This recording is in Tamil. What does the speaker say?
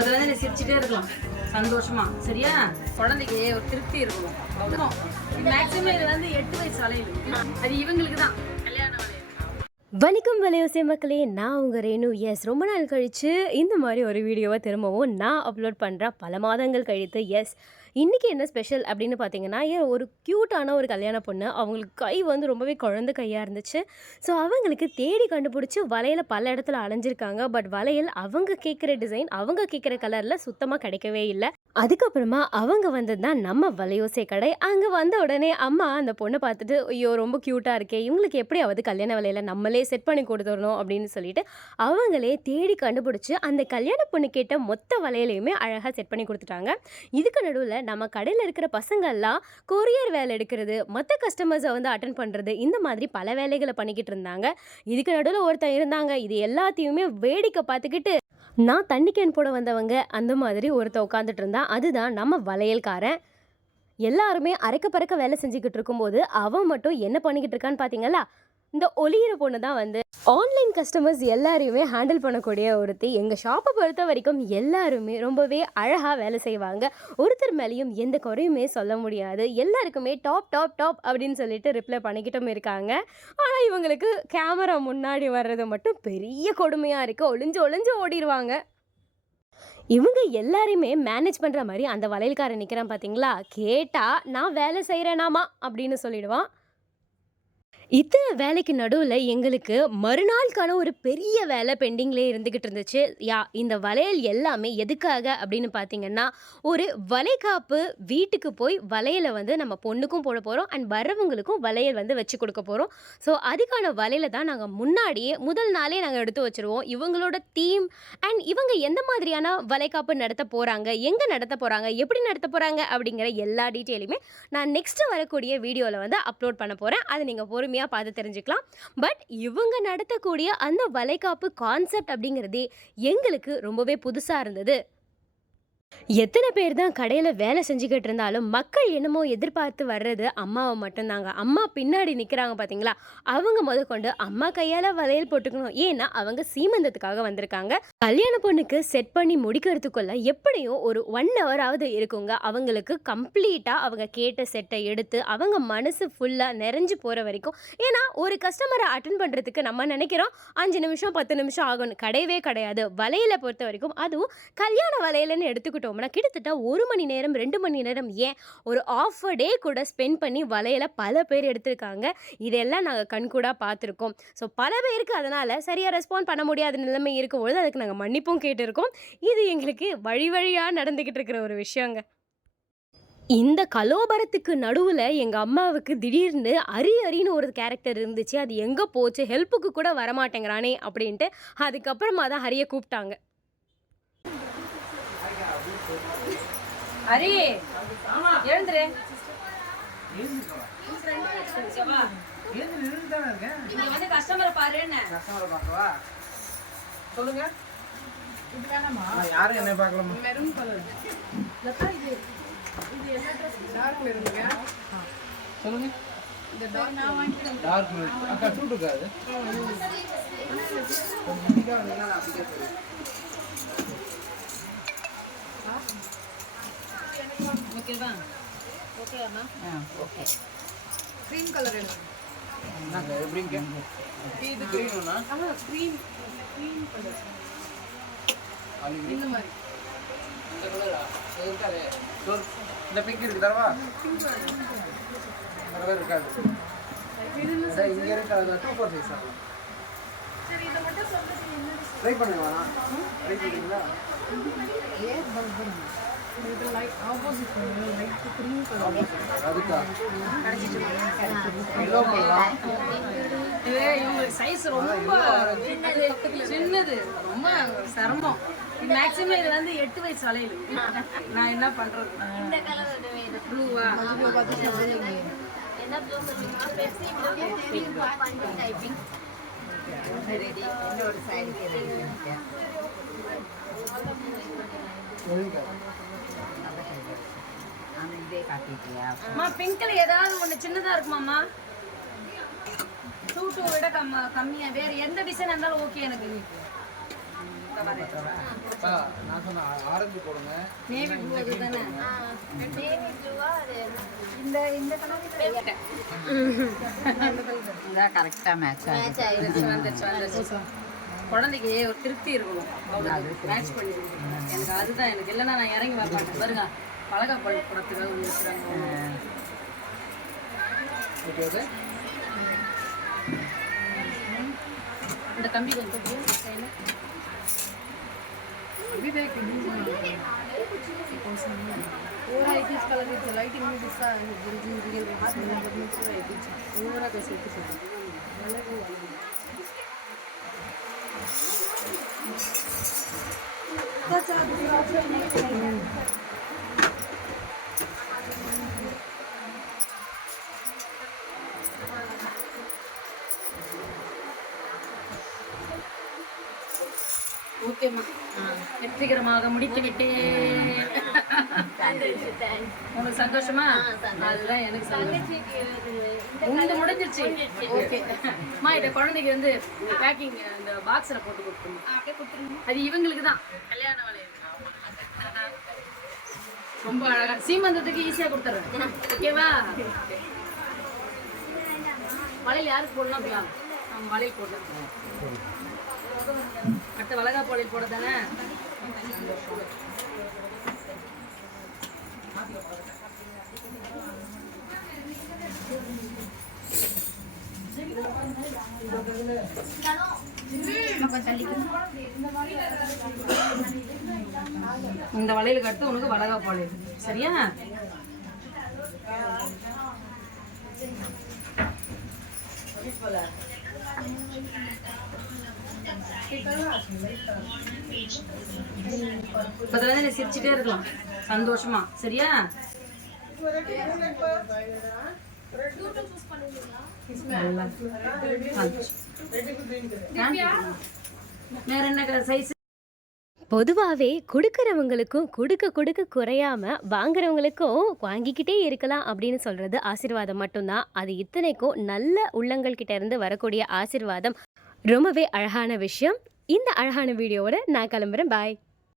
அதுல வந்து நீ சிரிச்சுட்டே இருக்கலாம் சந்தோஷமா. சரியா? குழந்தைக்கு ஒரு திருப்தி இருக்கணும். மேக்ஸிமம் இது வந்து 8 வயசு வளையல். அது இவங்களுக்கு தான் கல்யாண வளையல். வணக்கம் வலையோசை மக்களே, நான் உங்கள் ரேணு. எஸ், ரொம்ப நாள் கழித்து இந்த மாதிரி ஒரு வீடியோவை திரும்பவும் நான் அப்லோட் பண்ணுறேன். பல மாதங்கள் கழித்து. எஸ், இன்றைக்கி என்ன ஸ்பெஷல் அப்படின்னு பார்த்தீங்கன்னா, ஒரு க்யூட்டான ஒரு கல்யாண பொண்ணு. அவங்களுக்கு கை வந்து ரொம்பவே குழந்தை கையாக இருந்துச்சு. ஸோ அவங்களுக்கு தேடி கண்டுபிடிச்சி வளையல் பல இடத்துல அலைஞ்சிருக்காங்க. பட் வளையல் அவங்க கேட்குற டிசைன், அவங்க கேட்குற கலரில் சுத்தமாக கிடைக்கவே இல்லை. அதுக்கப்புறமா அவங்க வந்தது தான் நம்ம வலையோசை கடை. அங்கே வந்த உடனே அம்மா அந்த பொண்ணை பார்த்துட்டு, ஐயோ ரொம்ப க்யூட்டாக இருக்கே, இவங்களுக்கு எப்படியாவது கல்யாண வலையில் நம்மளே செட் பண்ணி கொடுத்துடணும் அப்படின்னு சொல்லிட்டு அவங்களே தேடி கண்டுபிடிச்சி அந்த கல்யாண பொண்ணு கேட்ட மொத்த வலையிலையுமே அழகாக செட் பண்ணி கொடுத்துட்டாங்க. இதுக்கு நடுவில் நம்ம கடையில் இருக்கிற பசங்கள்லாம் கொரியர் வேலை எடுக்கிறது, மற்ற கஸ்டமர்ஸை வந்து அட்டன் பண்ணுறது, இந்த மாதிரி பல வேலைகளை பண்ணிக்கிட்டு இருந்தாங்க. இதுக்கு நடுவில் ஒருத்தன் இருந்தாங்க, இது எல்லாத்தையுமே வேடிக்கை பார்த்துக்கிட்டு நான் தண்ணி கேன் போட வந்தவங்க அந்த மாதிரி ஒருத்த உட்காந்துட்டு இருந்தா. அதுதான் நம்ம வளையல்காரன். எல்லாருமே அரைக்க பறக்க வேலை செஞ்சுக்கிட்டு இருக்கும்போது அவன் மட்டும் என்ன பண்ணிக்கிட்டு இருக்கான்னு பார்த்தீங்களா? இந்த ஒளியிற பொண்ணு தான் வந்து ஆன்லைன் கஸ்டமர்ஸ் எல்லாரையுமே ஹேண்டில் பண்ணக்கூடிய ஒருத்தி. எங்கள் ஷாப்பை பொறுத்த வரைக்கும் எல்லாருமே ரொம்பவே அழகாக வேலை செய்வாங்க. ஒருத்தர் மேலேயும் எந்த குறையுமே சொல்ல முடியாது. எல்லாருக்குமே டாப் டாப் டாப் அப்படின்னு சொல்லிட்டு ரிப்ளை பண்ணிக்கிட்டும் இருக்காங்க. ஆனால் இவங்களுக்கு கேமரா முன்னாடி வர்றது மட்டும் பெரிய கொடுமையாக இருக்குது. ஒளிஞ்சு ஒளிஞ்சு ஓடிடுவாங்க. இவங்க எல்லாரையுமே மேனேஜ் பண்ணுற மாதிரி அந்த வளையல்காரன் நிற்கிறான் பார்த்தீங்களா? கேட்டால் நான் வேலை செய்கிறேனாமா அப்படின்னு சொல்லிடுவான். இத்தனை வேலைக்கு நடுவில் எங்களுக்கு மறுநாளுக்கான ஒரு பெரிய வேலை பெண்டிங்லேயே இருந்துக்கிட்டு இருந்துச்சு. இந்த வளையல் எல்லாமே எதுக்காக அப்படின்னு பார்த்தீங்கன்னா, ஒரு வளைகாப்பு வீட்டுக்கு போய் வளையலை வந்து நம்ம பொண்ணுக்கும் போட போகிறோம் அண்ட் வர்றவங்களுக்கும் வளையல் வந்து வச்சு கொடுக்க போகிறோம். ஸோ அதுக்கான வளையலை தான் நாங்கள் முன்னாடியே முதல் நாளே நாங்கள் எடுத்து வச்சுருவோம். இவங்களோட தீம் அண்ட் இவங்க எந்த மாதிரியான வளைகாப்பு நடத்த போகிறாங்க, எங்கே நடத்த போகிறாங்க, எப்படி நடத்த போகிறாங்க அப்படிங்கிற எல்லா டீட்டெயிலுமே நான் நெக்ஸ்ட்டு வரக்கூடிய வீடியோவில் வந்து அப்லோட் பண்ண போகிறேன். அதை நீங்கள் பொறுமையாக பார்த்து தெரிஞ்சுக்கலாம். பட் இவங்க நடத்தக்கூடிய அந்த வளைகாப்பு கான்செப்ட் அப்படிங்கிறதே எங்களுக்கு ரொம்பவே புதுசாக இருந்தது. எத்தனை பேர் தான் கடையில் வேலை செஞ்சுக்கிட்டு இருந்தாலும் மக்கள் என்னமோ எதிர்பார்த்து வர்றது அம்மாவை மட்டும்தாங்க. அம்மா பின்னாடி நிற்கிறாங்க பார்த்தீங்களா? அவங்க முதற்கொண்டு அம்மா கையால் வளையல் போட்டுக்கணும். ஏன்னா அவங்க சீமந்தத்துக்காக வந்திருக்காங்க. கல்யாண பொண்ணுக்கு செட் பண்ணி முடிக்கிறதுக்குள்ள எப்படியும் ஒரு 1 ஹவராவது இருக்குங்க. அவங்களுக்கு கம்ப்ளீட்டாக அவங்க கேட்ட செட்டை எடுத்து அவங்க மனசு ஃபுல்லாக நிறைஞ்சு போகிற வரைக்கும். ஏன்னா ஒரு கஸ்டமரை அட்டன் பண்ணுறதுக்கு நம்ம நினைக்கிறோம் 5 நிமிஷம் 10 நிமிஷம் ஆகணும். கிடையவே கிடையாது. வளையலை பொறுத்த வரைக்கும், அதுவும் கல்யாண வளையல்னு எடுத்துக்கிட்டோம் கிட்டத்தட்ட 1 மணி நேரம் 2 மணி நேரம், ஏன் ஒரு ஆஃப் அ டே கூட ஸ்பெண்ட் பண்ணி வளையல பல பேர் எடுத்திருக்காங்க. இதெல்லாம் நாங்கள் கண்கூடாக பார்த்துருக்கோம். ஸோ பல பேருக்கு அதனால் சரியாக ரெஸ்பாண்ட் பண்ண முடியாத நிலைமை இருக்கும்பொழுது அதுக்கு நாங்கள் மன்னிப்பும் கேட்டிருக்கோம். இது எங்களுக்கு வழி வழியாக நடந்துக்கிட்டு இருக்கிற ஒரு விஷயங்க. இந்த கலோபரத்துக்கு நடுவில் எங்கள் அம்மாவுக்கு திடீர்னு அரின்னு ஒரு கேரக்டர் இருந்துச்சு. அது எங்கே போச்சு, ஹெல்ப்புக்கு கூட வரமாட்டேங்கிறானே அப்படின்ட்டு அதுக்கப்புறமா தான் ஹரியை கூப்பிட்டாங்க. ஹரி எழுந்துரு. நீங்க வந்து கஸ்டமரை பாருன்னு. கஸ்டமரை பார்க்கவா? சொல்லுங்க. யாரும் என்ன பார்க்கலாமா? Maroon colour. லதா இது என்ன Dress? டார்க் மெரூன்ங்க. சொல்லுங்க. இந்த டார்க் நான் வாங்கிட்டேன். Dark maroon. அக்கா சூட் இருக்காது. கொஞ்சம் வந்தா நான் அப்படியே போறேன். ஓகேவா? ஓகேவா? ஓகே. கிரீம் கலர் எடுங்க. நாங்க எப்படிங்க? இது கிரீனா? Cream colour. இந்த மாதிரி. இந்த கலரா? இருக்காதே. இந்த பிங்க் இருக்கு தரவா? Pink colour. கலர் இருக்காது. இது இங்க இருக்கு அது 24 சைஸ் ஆகும். சரி இத மட்டும் சொல்லுங்க என்ன ட்ரை பண்ணுங்க. ட்ரை பண்ணீங்களா? ஏர் பல்பன். இது light opposite light cream colour. அதுக்கா எல்லோ கலர். இவங்க சைஸ் ரொம்ப சின்னது, ரொம்ப சிரமம். மேக்ஸிமம் இது வந்து 8 வயசு வளையல். நான் என்ன பண்றது? இந்த கலர் ப்ளூவா? பார்த்து சொல்லுங்க. என்ன ப்ளூ சொல்லுங்க? பெப்சி ப்ளூ தெரியும் பாண்ட் டைப்பிங். ரெடி. இன்னொரு சைடு கேளுங்க. அம்மா பிங்க்ல ஏதாவது ஒன்று சின்னதாக இருக்குமாம்மா? சூட்டை விட கம்மியாக வேறு எந்த டிசைன் இருந்தாலும் ஓகே எனக்கு. அப்பா, நான் சொன்ன ஆரஞ்சு போடுங்க. நேவி ப்ளூ அதுதானே நேவி ப்ளூவா அது இந்த கலர் இதான் கரெக்டாக மேட்ச் ஆகுது. வந்துருச்சு. குழந்தைக்கு ஒரு திருப்தி இருக்கணும், அவளுக்கு மேட்ச் பண்ணி. எனக்கு அதுதான், எனக்கு இல்லைன்னா நான் இறங்கி வர மாட்டேன். பாருங்க பழகா பழம் படத்துக்காக ஒன்று வச்சுறாங்க. Okay okay. இந்த கம்பி கொஞ்சம் கையில் पूरा एक ही कलर की लाइटिंग में दिखता है जल्दी रियल पूरा एक ही पूरा कैसे ஓகேம்மா, வெற்றிகரமாக முடித்து விட்டேன். உங்களுக்கு சந்தோஷமா? அதுதான் எனக்கு சந்தோஷம். உங்களுக்கு முடிஞ்சிருச்சு. ஓகே அம்மா, இதை குழந்தைக்கு வந்து பேக்கிங் இந்த பாக்ஸில் போட்டு கொடுத்துருங்க. அது இவங்களுக்கு தான் கல்யாண வளையல். ரொம்ப அழகா சீமந்தத்துக்கு ஈஸியாக கொடுத்துட்றேன். ஓகேவா? வளையல் யாருக்கு போடலாம்? வளையல் போடலாம். அடுத்த வளகா வளையல் போட தானே. இந்த வளையலுக்கு அடுத்து உனக்கு வளகா வளையல். சரியா? இப்பதான் நீ சிரிச்சுட்டே இருக்கலாம் சந்தோஷமா. சரியா? வேற என்ன சைஸ்? பொதுவாகவே கொடுக்குறவங்களுக்கும் கொடுக்க குறையாம வாங்குறவங்களுக்கும் வாங்கிக்கிட்டே இருக்கலாம் அப்படின்னு சொல்றது ஆசீர்வாதம் மட்டும்தான். அது இத்தனைக்கும் நல்ல உள்ளங்கள் கிட்ட இருந்து வரக்கூடிய ஆசீர்வாதம். ரொம்பவே அழகான விஷயம். இந்த அழகான வீடியோவோட நான் கிளம்புறேன். பாய்.